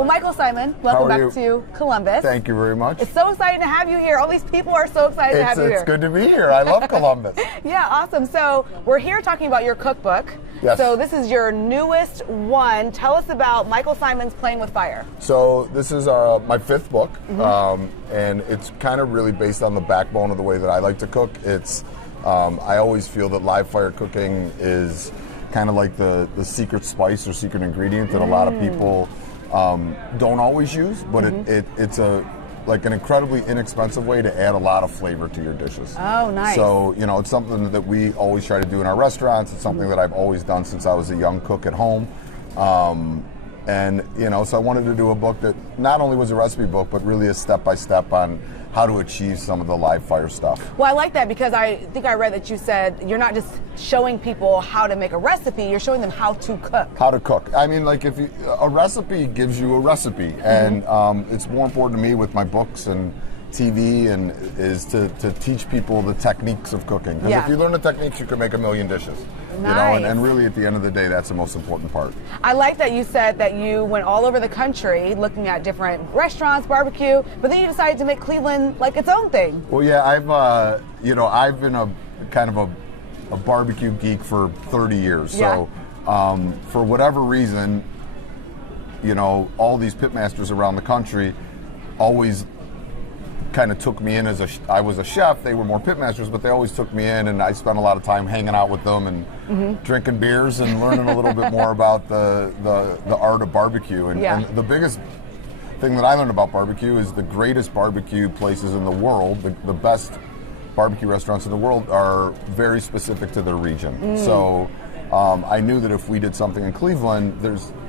Well, Michael Symon, welcome back to Columbus. Thank you very much. It's so exciting to have you here. All these people are so excited to have you here. It's good to be here. I love Columbus. Yeah, awesome. So we're here talking about your cookbook. Yes. So this is your newest one. Tell us about Michael Symon's Playing with Fire. So this is my fifth book, and it's kind of really based on the backbone of the way that I like to cook. It's I always feel that live fire cooking is kind of like the secret spice or secret ingredient that a lot of people don't always use, but it's like an incredibly inexpensive way to add a lot of flavor to your dishes. Oh, nice. So, it's something that we always try to do in our restaurants. It's something that I've always done since I was a young cook at home. And, so I wanted to do a book that not only was a recipe book, but really a step-by-step on how to achieve some of the live fire stuff. Well, I like that because I think I read that you said you're not just showing people how to make a recipe, you're showing them how to cook. How to cook. I mean, like a recipe gives you a recipe, and it's more important to me with my books and TV and is to teach people the techniques of cooking. Because if you learn the techniques, you can make a million dishes. Nice. And really at the end of the day, that's the most important part. I like that you said that you went all over the country looking at different restaurants, barbecue, but then you decided to make Cleveland like its own thing. Well, yeah, I've been a kind of a barbecue geek for 30 years. Yeah. So for whatever reason, all these pitmasters around the country always kind of took me in I was a chef. They were more pitmasters, but they always took me in, and I spent a lot of time hanging out with them and drinking beers and learning a little bit more about the art of barbecue. And the biggest thing that I learned about barbecue is the greatest barbecue places in the world, the best barbecue restaurants in the world are very specific to their region. So I knew that if we did something in Cleveland,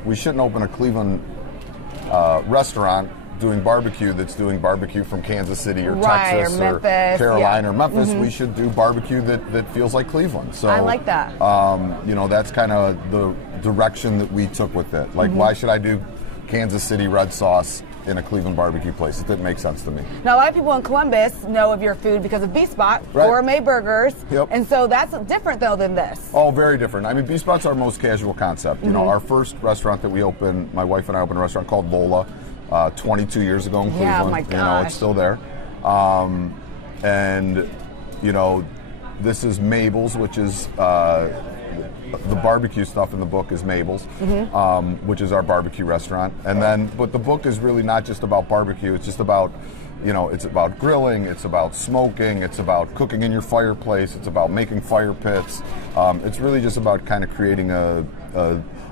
we shouldn't open a Cleveland restaurant doing barbecue that's doing barbecue from Kansas City or Texas or Memphis, Carolina or Memphis. We should do barbecue that feels like Cleveland. So I like that. That's kind of the direction that we took with it. Like, why should I do Kansas City red sauce in a Cleveland barbecue place? It didn't make sense to me. Now, a lot of people in Columbus know of your food because of B-Spot, gourmet burgers. Yep. And so that's different, though, than this. Oh, very different. I mean, B-Spot's our most casual concept. Our first restaurant that we opened, my wife and I opened a restaurant called Lola 22 years ago in Cleveland. Yeah, my gosh. It's still there. This is Mabel's, which is the barbecue stuff in the book is Mabel's, which is our barbecue restaurant. But the book is really not just about barbecue. It's just about, it's about grilling, it's about smoking, it's about cooking in your fireplace, it's about making fire pits. It's really just about kind of creating a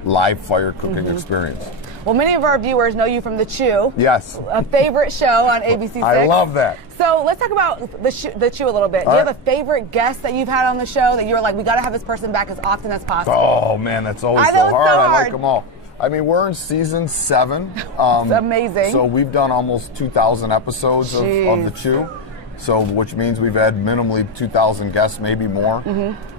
live fire cooking experience. Well, many of our viewers know you from The Chew. Yes. A favorite show on ABC6. I love that. So let's talk about the Chew a little bit. Do you have a favorite guest that you've had on the show that you were like, we got to have this person back as often as possible? Oh, man, that's always so hard. I like them all. I mean, we're in season 7. It's amazing. So we've done almost 2,000 episodes of The Chew. So, which means we've had minimally 2,000 guests, maybe more.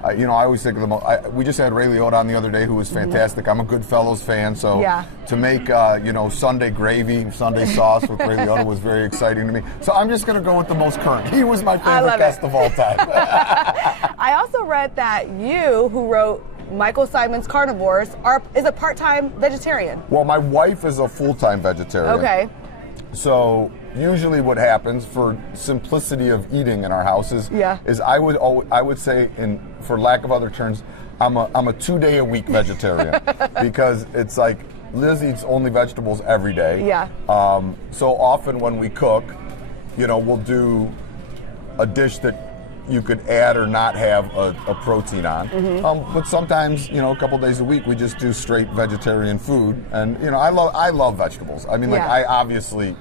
I always think of them. We just had Ray Liotta on the other day, who was fantastic. I'm a Goodfellas fan, so to make Sunday gravy, Sunday sauce with Ray Liotta was very exciting to me. So I'm just going to go with the most current. He was my favorite guest of all time. I also read that you, who wrote Michael Symon's Carnivores, is a part-time vegetarian. Well, my wife is a full-time vegetarian. Okay. So usually what happens, for simplicity of eating in our house, is I would say, for lack of other terms, I'm a 2-day-a-week vegetarian because it's like Liz eats only vegetables every day. Yeah. So often when we cook, we'll do a dish that you could add or not have a protein on. But sometimes, a couple days a week, we just do straight vegetarian food. And, I love vegetables. I mean, I obviously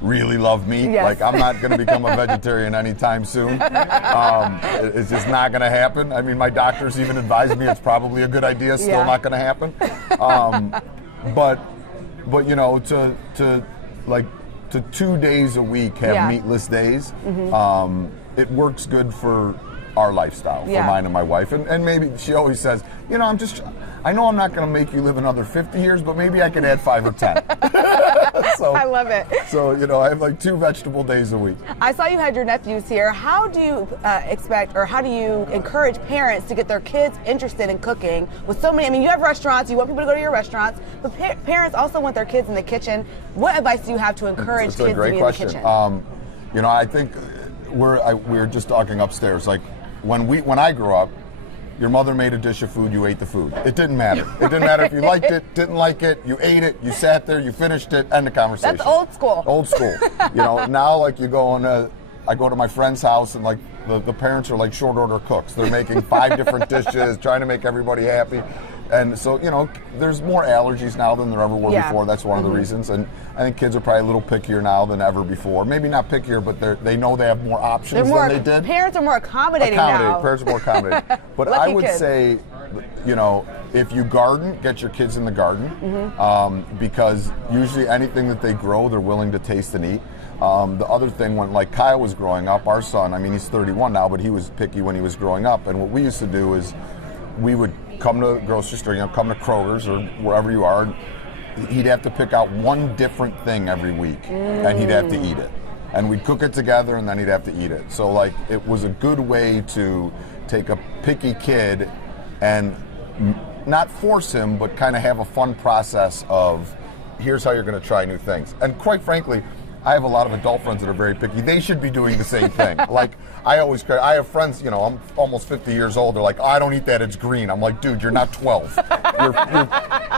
really love meat. Yes. Like, I'm not going to become a vegetarian anytime soon. It's just not going to happen. I mean, my doctors even advised me it's probably a good idea, still not going to happen. But to 2 days a week have meatless days, it works good for our lifestyle, for mine and my wife. And maybe she always says, I know I'm not going to make you live another 50 years, but maybe I can add 5 or 10. So, I love it. So, you know, I have like 2 vegetable days a week. I saw you had your nephews here. How do you expect, or how do you encourage parents to get their kids interested in cooking with so many? I mean, you have restaurants, you want people to go to your restaurants, but parents also want their kids in the kitchen. What advice do you have to encourage kids to be in the kitchen? You know, I think we're just talking upstairs. Like when I grew up, your mother made a dish of food, you ate the food. It didn't matter. It didn't matter if you liked it, didn't like it, you ate it, you sat there, you finished it, end the conversation. That's old school. Old school. You know, now like I go to my friend's house and like the parents are like short order cooks. They're making 5 different dishes, trying to make everybody happy. And so, you know, there's more allergies now than there ever were before. That's one of the reasons. And I think kids are probably a little pickier now than ever before. Maybe not pickier, but they know they have more options than they did. Parents are more accommodating now. Parents are more accommodating. But I would say, you know, if you garden, get your kids in the garden. Because usually anything that they grow, they're willing to taste and eat. The other thing, when like Kyle was growing up, our son, I mean, he's 31 now, but he was picky when he was growing up. And what we used to do is we would come to the grocery store, you know, come to Kroger's or wherever you are. He'd have to pick out one different thing every week, and he'd have to eat it. And we'd cook it together, and then he'd have to eat it. So, like, it was a good way to take a picky kid and not force him, but kind of have a fun process of, here's how you're going to try new things. And quite frankly, I have a lot of adult friends that are very picky. They should be doing the same thing. Like, I have friends, you know, I'm almost 50 years old. They're like, oh, I don't eat that, it's green. I'm like, dude, you're not 12.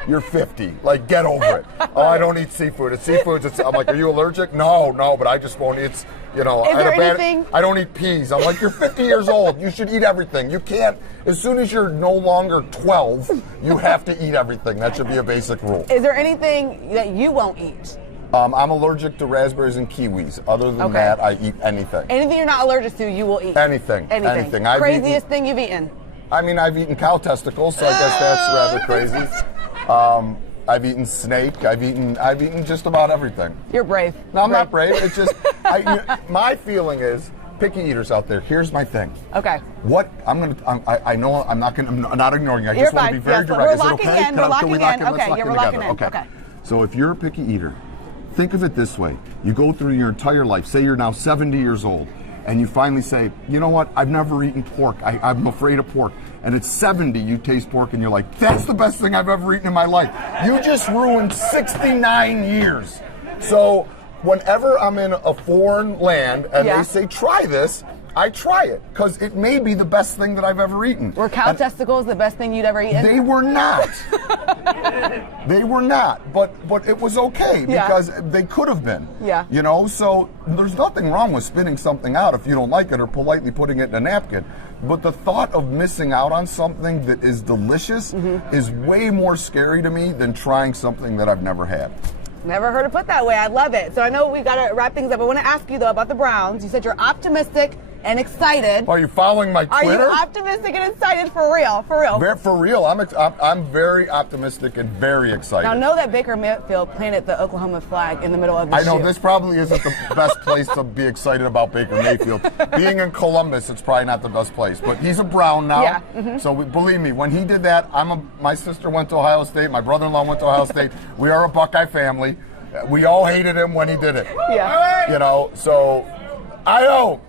You're 50. Like, get over it. Oh, I don't eat seafood. It's seafood. I'm like, are you allergic? No, but I just won't eat, you know. I don't eat peas. I'm like, you're 50 years old. You should eat everything. You can't, as soon as you're no longer 12, you have to eat everything. That should be a basic rule. Is there anything that you won't eat? I'm allergic to raspberries and kiwis. Other than that, I eat anything. Anything you're not allergic to, you will eat? Anything. Craziest thing you've eaten? I mean, I've eaten cow testicles, so I guess that's rather crazy. I've eaten snake. I've eaten just about everything. You're brave. No, I'm not brave. It's just, my feeling is, picky eaters out there, here's my thing. Okay. I know I'm not ignoring you. I just want to be very direct. We're locking in. We're locking in. Okay, we're locking in. Okay. So if you're a picky eater, think of it this way. You go through your entire life, say you're now 70 years old, and you finally say, you know what, I've never eaten pork. I'm afraid of pork. And at 70, you taste pork and you're like, that's the best thing I've ever eaten in my life. You just ruined 69 years. So whenever I'm in a foreign land and they say, try this, I try it, because it may be the best thing that I've ever eaten. Were cow testicles the best thing you'd ever eaten? They were not. They were not, but it was okay, because they could have been. Yeah. You know, so there's nothing wrong with spitting something out if you don't like it, or politely putting it in a napkin. But the thought of missing out on something that is delicious is way more scary to me than trying something that I've never had. Never heard it put that way. I love it. So I know we got to wrap things up. I want to ask you, though, about the Browns. You said you're optimistic and excited. Are you following my Twitter? Are you optimistic and excited for real? For real? For real. I'm very optimistic and very excited. Now, know that Baker Mayfield planted the Oklahoma flag in the middle of the shoe. I know this probably isn't the best place to be excited about Baker Mayfield. Being in Columbus, it's probably not the best place. But he's a Brown now. Yeah. So believe me, when he did that, my sister went to Ohio State. My brother-in-law went to Ohio State. We are a Buckeye family. We all hated him when he did it. Yeah. You know, so I know.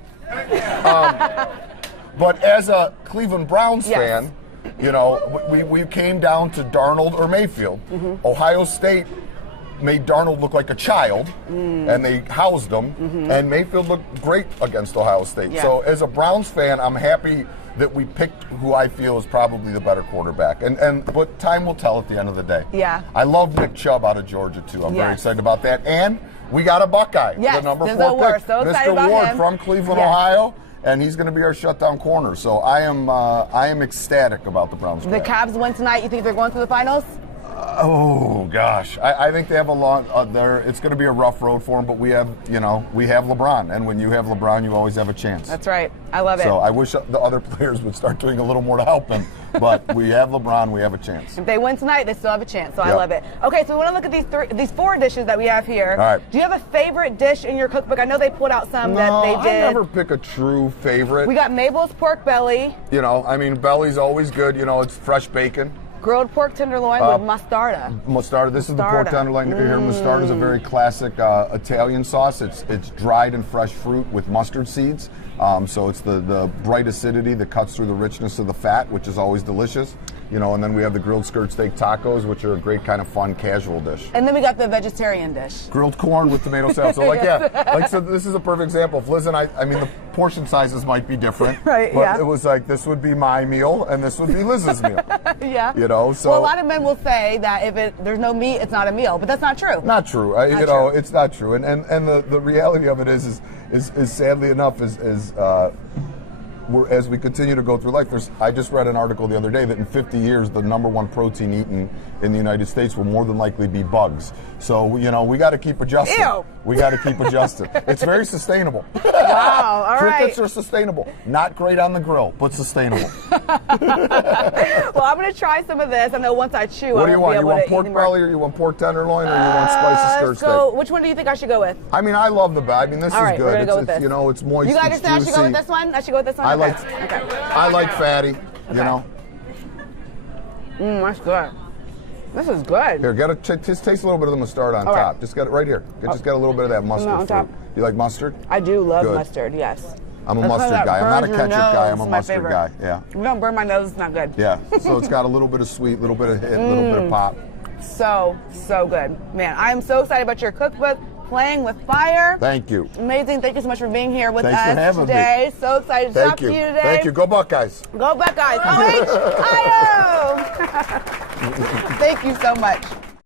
But as a Cleveland Browns fan, you know, we came down to Darnold or Mayfield. Ohio State made Darnold look like a child, and they housed him, and Mayfield looked great against Ohio State. Yeah. So as a Browns fan, I'm happy that we picked who I feel is probably the better quarterback. But time will tell at the end of the day. Yeah. I love Nick Chubb out of Georgia, too. I'm very excited about that. And we got a Buckeye, the number 4 pick. So Mr. Ward from Cleveland, Ohio. And he's going to be our shutdown corner. So I am ecstatic about the Browns. The Cavs win tonight. You think they're going to the finals? Oh gosh, I think they have a long. It's going to be a rough road for them, but we have LeBron, and when you have LeBron, you always have a chance. That's right. I love it. So I wish the other players would start doing a little more to help him, but we have LeBron, we have a chance. If they win tonight, they still have a chance. So I love it. Okay, so we want to look at these 4 dishes that we have here. All right. Do you have a favorite dish in your cookbook? I know they pulled out some that they did. I never pick a true favorite. We got Mabel's pork belly. You know, I mean, belly's always good. You know, it's fresh bacon. grilled pork tenderloin with mostarda. Mostarda. This is the pork tenderloin here. Mostarda is a very classic Italian sauce. It's dried and fresh fruit with mustard seeds. So it's the bright acidity that cuts through the richness of the fat, which is always delicious. You know, and then we have the grilled skirt steak tacos, which are a great kind of fun casual dish. And then we got the vegetarian dish. Grilled corn with tomato salad. So so this is a perfect example. If Liz and I mean, the portion sizes might be different. Right, but it was like, this would be my meal and this would be Liz's meal. Yeah. You know, so. Well, a lot of men will say that if there's no meat, it's not a meal, but that's not true. Not true. It's not true. And the reality of it is sadly enough, as we continue to go through life, I just read an article the other day that in 50 years, the #1 protein eaten in the United States will more than likely be bugs. So, we got to keep adjusting. Ew. We got to keep adjusting. It's very sustainable. Wow, all right. Crickets are sustainable. Not great on the grill, but sustainable. Well, I'm going to try some of this. I know once I chew, What do you want? You want pork pork belly, or you want pork tenderloin, or you want spicy skirt steak? So, which one do you think I should go with? I mean, I love the belly. I mean, this All right, is we're good. gonna go with this. You know, it's moist. You guys it's think I should go with juicy. this one? I should go with this one? I like fatty, you know. That's good. This is good. Here, just taste a little bit of the mustard on top. Right. Just get it right here. Just get a little bit of that mustard on fruit. top. You like mustard? I do love Good. mustard, yes. I'm a mustard guy. I'm not a ketchup guy. I'm a mustard favorite. guy. Yeah. You don't burn my nose, it's not good. Yeah. So it's got a little bit of sweet, a little bit of hit, a little bit of pop. So good. Man, I am so excited about your cookbook, Playing with Fire. Thank you. Amazing. Thank you so much for being here with Thanks for us having today. me. So excited to talk to you today. Thank you. Go Buckeyes. Go Buckeyes. O-H-I-O. Thank you so much.